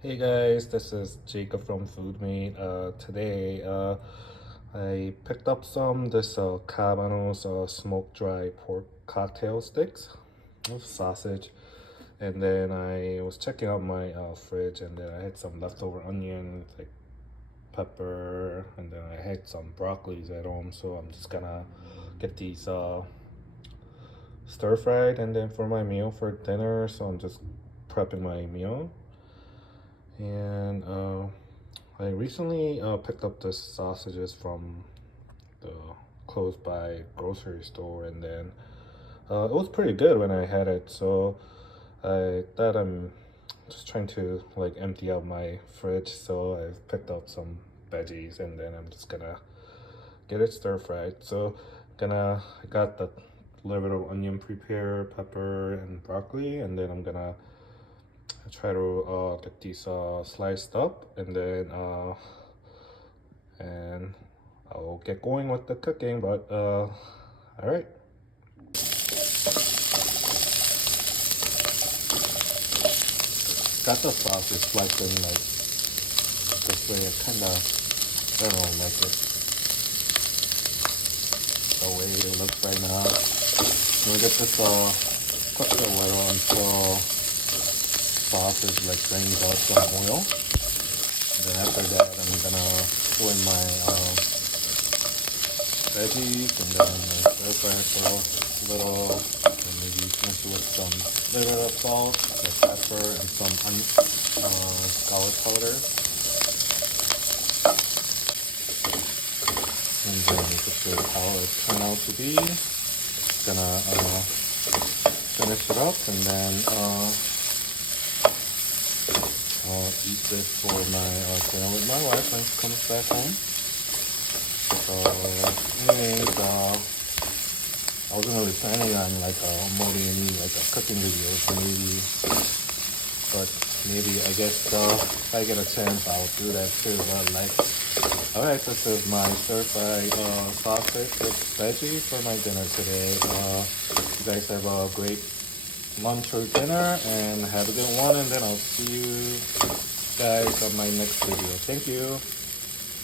Hey guys, this is Jacob from Foodmate. Today, I picked up this Kabanos smoked dry pork cocktail sticks with sausage, and then I was checking out my fridge, and then I had some leftover onions, like pepper, and then I had some broccolis at home. So I'm just gonna get these stir fried, and then for my meal for dinner. So I'm just prepping my meal. And I recently picked up the sausages from the close by grocery store, and then it was pretty good when I had it. So I thought I'm just trying to like empty out my fridge. So I picked out some veggies, and then I'm just gonna get it stir fried. So I got the little bit of onion prepared, pepper, and broccoli, and then I'm gonna try to get these sliced up, and then and I'll get going with the cooking. But all right, got the sausage sliced in like this way. I kind of, I don't know, like it the way it looks right now. We'll get this cooked a little until sausage like drains out some oil. And then after that, I'm gonna throw in my veggies, and then stir fry for a little, and maybe finish it with some little bit of salt, like pepper, and some garlic powder. And then you can see how it turned out to be. Gonna finish it up, and then I'll eat this for my dinner with my wife when she comes back home. So, anyways, I wasn't really planning on like uploading any like cooking videos, maybe I guess if I get a chance, I'll do that too. But like, all right, this is my stir-fried sausage with veggie for my dinner today. You guys have a great lunch or dinner, and have a good one. And then I'll see you guys on my next video. Thank you.